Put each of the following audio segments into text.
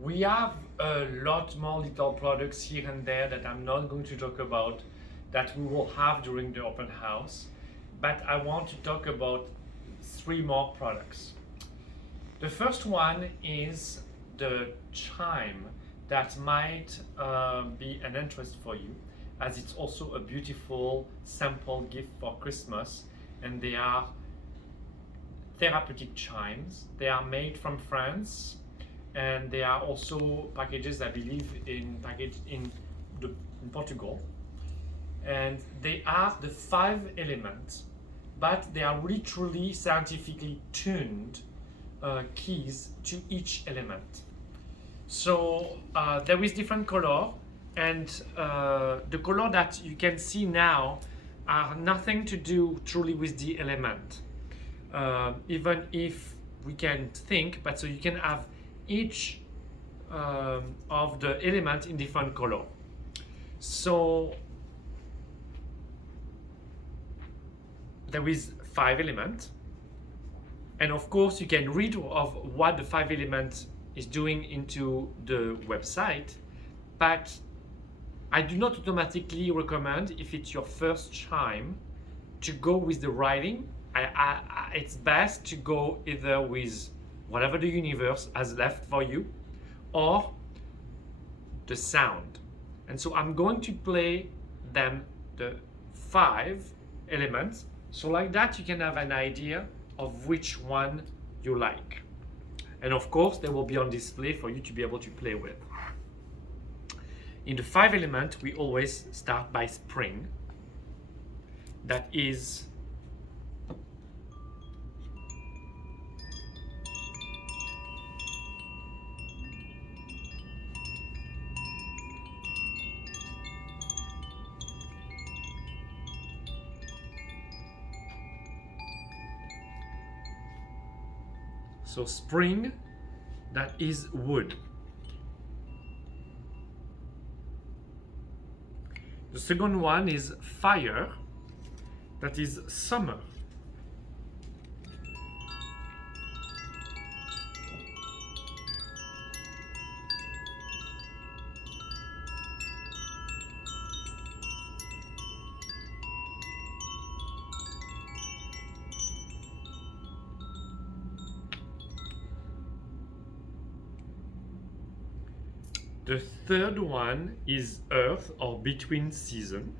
We have a lot more little products here and there that I'm not going to talk about that we will have during the open house, but I want to talk about 3 more products. The first one is the chime that might be an interest for you, as it's also a beautiful sample gift for Christmas, and they are therapeutic chimes. They are made from France, and they are also packages, I believe, in Portugal. And they are the 5 elements, but they are literally scientifically tuned keys to each element. So there is different color, and the color that you can see now are nothing to do truly with the element. Even if we can think, but so you can have each of the element in different color. So there is 5 elements, and of course you can read of what the 5 elements is doing into the website, but I do not automatically recommend, if it's your first chime, to go with the writing. It's best to go either with whatever the universe has left for you or the sound. And so I'm going to play them, the 5 elements, so like that you can have an idea of which one you like. And of course they will be on display for you to be able to play with. In the 5 elements, we always start by spring. That is so spring, that is wood. The second one is fire, that is summer. The third one is earth, or between season.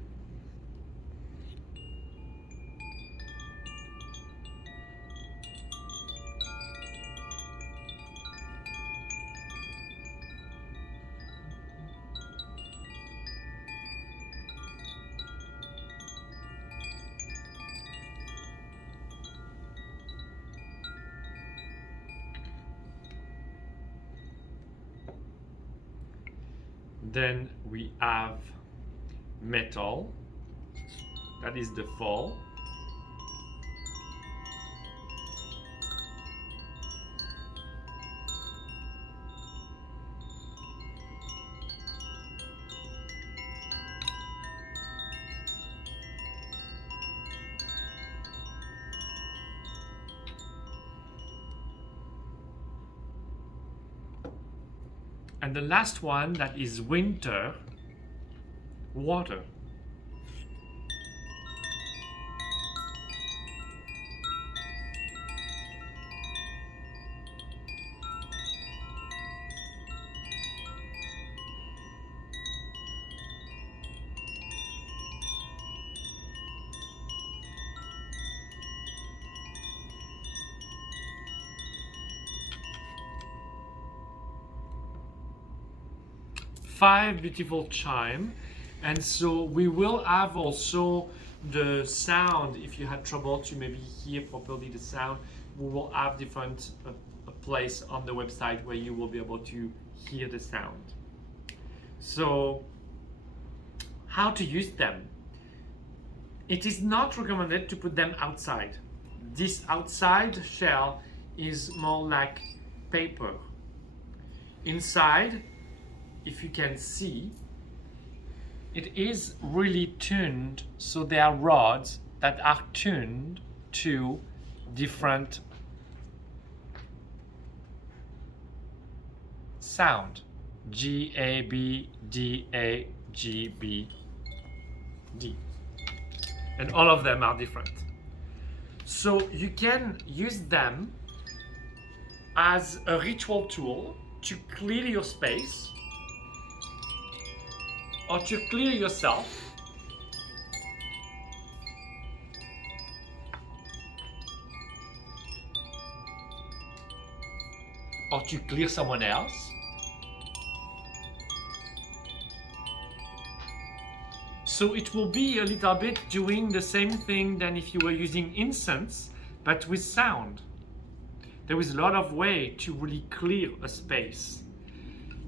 Then we have metal, that is the fall. And the last one, that is winter, water. Five beautiful chime, and so we will have also the sound. If you had trouble to maybe hear properly the sound, we will have different place on the website where you will be able to hear the sound. So how to use them? It is not recommended to put them outside. This outside shell is more like paper. Inside, if you can see, it is really tuned, so there are rods that are tuned to different sound. G, A, B, D, A, G, B, D. And all of them are different. So you can use them as a ritual tool to clear your space or to clear yourself, or to clear someone else. So it will be a little bit doing the same thing than if you were using incense, but with sound. There is a lot of way to really clear a space.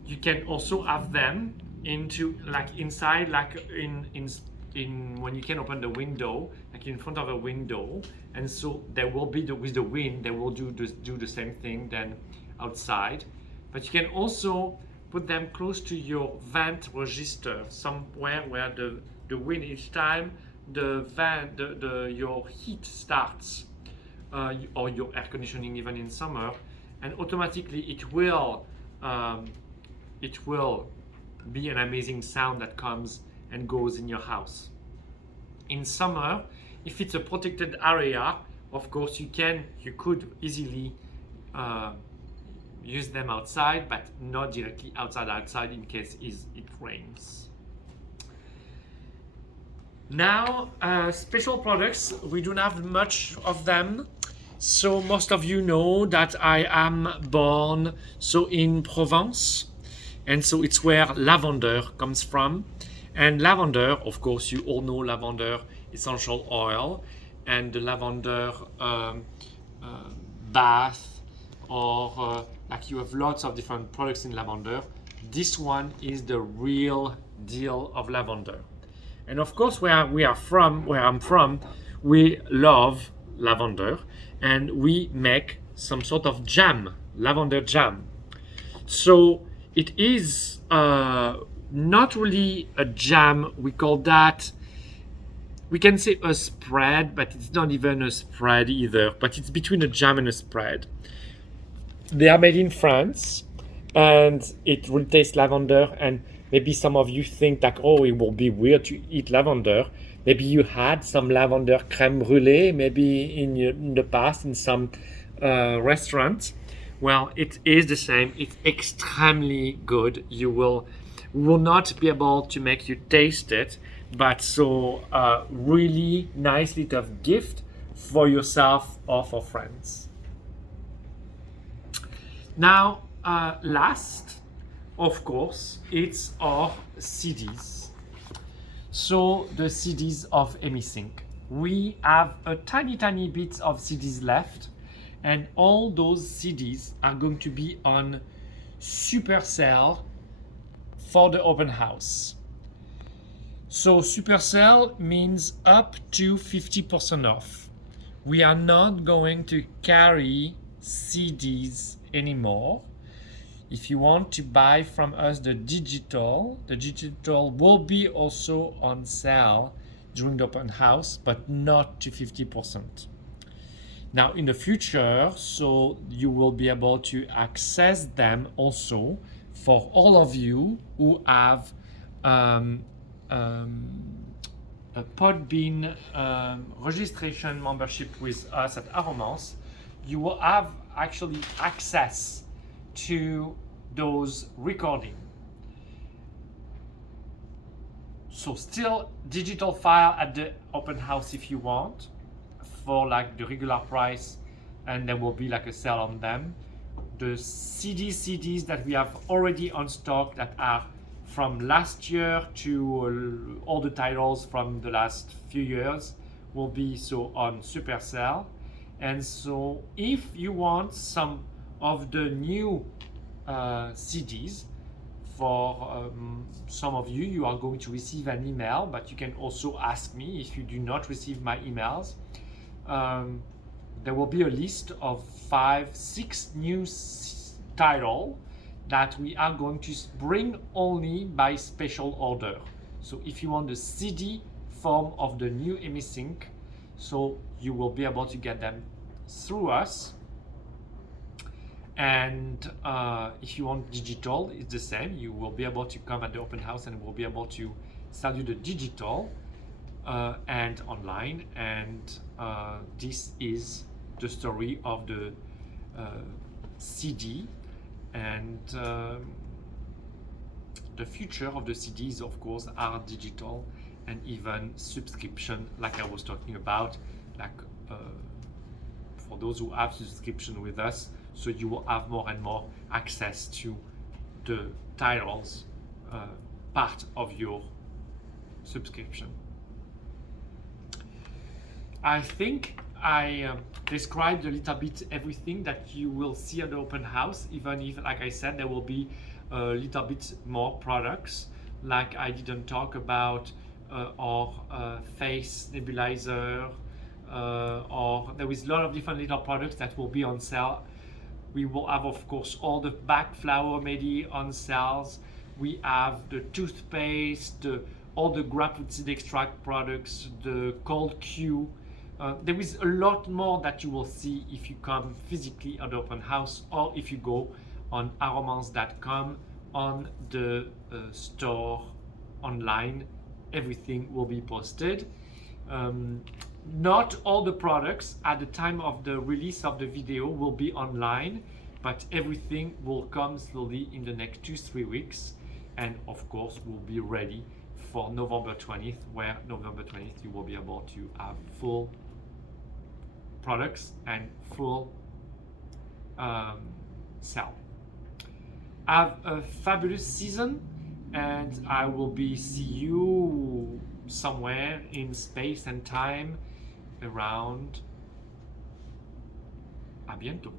You can also have them into like inside, like in when you can open the window, like in front of a window, and so there will be with the wind, they will do the same thing than outside. But you can also put them close to your vent register, somewhere where the wind each time your heat starts, or your air conditioning even in summer, and automatically it will be an amazing sound that comes and goes in your house. In summer, if it's a protected area, of course you could easily use them outside, but not directly outside in case it rains. Now, special products, we don't have much of them. So most of you know that I am born in Provence, and so it's where lavender comes from. And lavender, of course, you all know lavender essential oil, and the lavender bath, or like you have lots of different products in lavender. This one is the real deal of lavender. And of course, where I'm from, we love lavender, and we make some sort of jam, lavender jam. So it is not really a jam. We call that, we can say a spread, but it's not even a spread either. But it's between a jam and a spread. They are made in France, and it will taste lavender. And maybe some of you think that, oh, it will be weird to eat lavender. Maybe you had some lavender crème brûlée, maybe in the past in some restaurant. Well, it is the same. It's extremely good. We will not be able to make you taste it, but so really nice little gift for yourself or for friends. Now, last, of course, it's our CDs. So the CDs of EmiSync. We have a tiny bit of CDs left, and all those CDs are going to be on super sale for the open house. So super sale means up to 50% off. We are not going to carry CDs anymore. If you want to buy from us the digital will be also on sale during the open house, but not to 50%. Now in the future, so you will be able to access them also for all of you who have a Podbean registration membership with us at Aromance. You will have actually access to those recordings. So still digital file at the open house if you want, for like the regular price, and there will be like a sale on them. The CDs that we have already on stock that are from last year to all the titles from the last few years will be so on super sale. And so if you want some of the new CDs, for some of you, you are going to receive an email, but you can also ask me if you do not receive my emails. There will be a list of 5-6 new titles that we are going to bring only by special order. So if you want the CD form of the new EmiSync, so you will be able to get them through us. And if you want digital, it's the same. You will be able to come at the open house and we'll be able to sell you the digital and online. And this is the story of the CD. And the future of the CDs, of course, are digital and even subscription, like I was talking about, like for those who have subscription with us, so you will have more and more access to the titles part of your subscription. I think I described a little bit everything that you will see at the open house, even if, like I said, there will be a little bit more products. Like I didn't talk about our face nebulizer, or there is a lot of different little products that will be on sale. We will have, of course, all the back flower medi on sales. We have the toothpaste, all the grapefruit seed extract products, the cold Q. There is a lot more that you will see if you come physically at the open house or if you go on aromance.com on the store online. Everything will be posted. Not all the products at the time of the release of the video will be online, but everything will come slowly in the next 2-3 weeks. And of course, we'll be ready for November 20th, where November 20th you will be able to have full products and full sale. Have a fabulous season, and I will see you somewhere in space and time around. À bientôt.